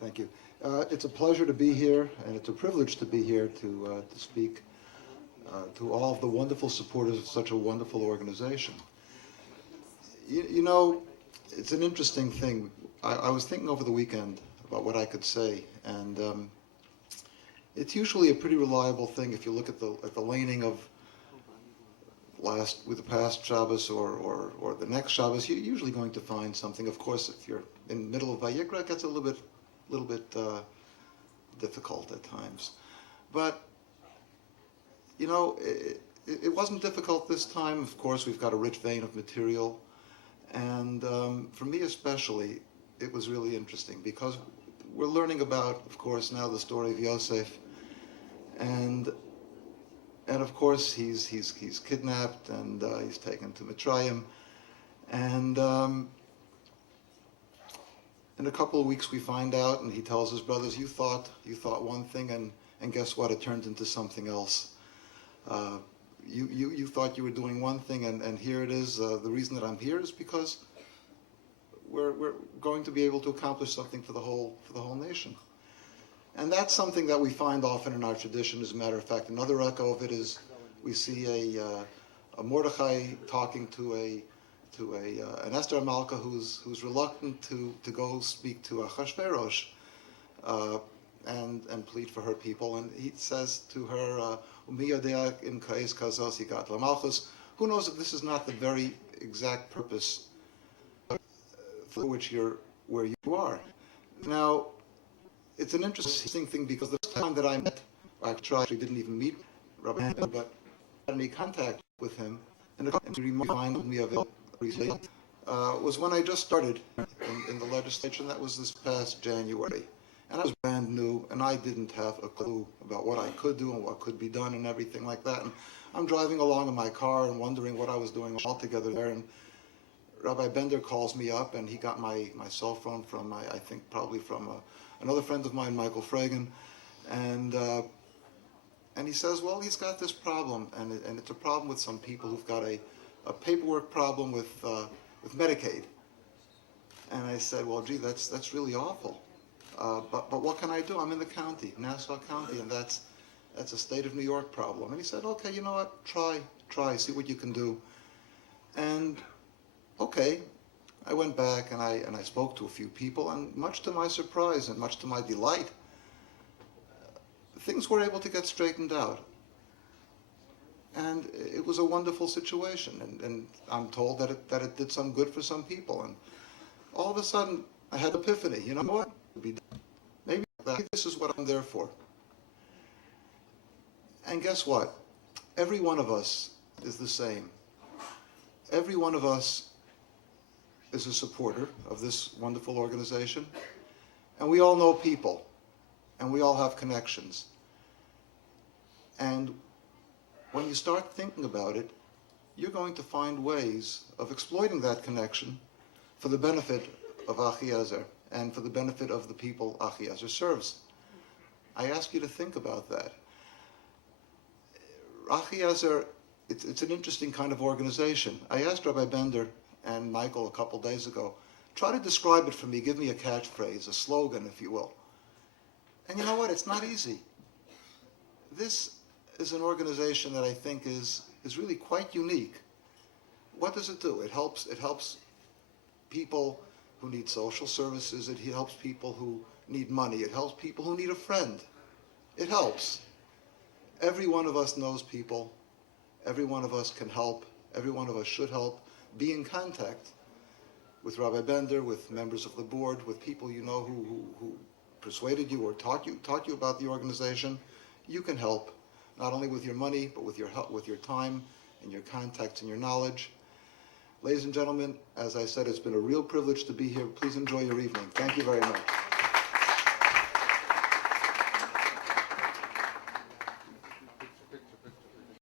Thank you. It's a pleasure to be here, and it's a privilege to be here to speak to all of the wonderful supporters of such a wonderful organization. You know, it's an interesting thing. I was thinking over the weekend about what I could say, and it's usually a pretty reliable thing if you look at the laning of with the past Shabbos or the next Shabbos. You're usually going to find something. Of course, if you're in the middle of Vayikra, it gets a little bit difficult at times. But you know, it wasn't difficult this time. Of course, we've got a rich vein of material, and for me especially, it was really interesting because we're learning about, of course, now the story of Yosef, and of course he's kidnapped and he's taken to Mitzrayim, and in a couple of weeks we find out, and he tells his brothers, you thought one thing, and guess what? It turned into something else. You thought you were doing one thing, and here it is. The reason that I'm here is because we're going to be able to accomplish something for the whole nation. And that's something that we find often in our tradition. As a matter of fact, another echo of it is we see a Mordechai talking to an Esther Malka who's reluctant to go speak to Achashverosh and plead for her people. And he says to her, who knows if this is not the very exact purpose for which you're where you are. Now, it's an interesting thing because the time that I met, I actually didn't even meet Rabbi Hampton, but had any contact with him, and he reminded me of it recently, was when I just started in the legislature, and that was this past January. And I was brand new, and I didn't have a clue about what I could do and what could be done and everything like that. And I'm driving along in my car and wondering what I was doing altogether there, and Rabbi Bender calls me up, and he got my cell phone from, I think probably from another friend of mine, Michael Fragan, and he says, well, he's got this problem, and it's a problem with some people who've got a paperwork problem with Medicaid. And I said, well, gee, that's really awful. But what can I do? I'm in the county, Nassau County, and that's a state of New York problem. And he said, okay, you know what? Try, see what you can do. And okay, I went back and I spoke to a few people, and much to my surprise and much to my delight, things were able to get straightened out. And it was a wonderful situation, and I'm told that it did some good for some people. And all of a sudden, I had an epiphany. You know what? Maybe this is what I'm there for. And guess what? Every one of us is the same. Every one of us is a supporter of this wonderful organization, and we all know people, and we all have connections. And when you start thinking about it, you're going to find ways of exploiting that connection for the benefit of Achiezer and for the benefit of the people Achiezer serves. I ask you to think about that. Achiezer, it's an interesting kind of organization. I asked Rabbi Bender and Michael a couple days ago, try to describe it for me, give me a catchphrase, a slogan, if you will. And you know what, it's not easy. This is an organization that I think is really quite unique. What does it do? It helps people who need social services, it helps people who need money, it helps people who need a friend. It helps. Every one of us knows people, every one of us can help, every one of us should help. Be in contact with Rabbi Bender, with members of the board, with people you know who persuaded you or taught you about the organization. You can help, not only with your money, but with your help, with your time and your contacts and your knowledge. Ladies and gentlemen, as I said, it's been a real privilege to be here. Please enjoy your evening. Thank you very much.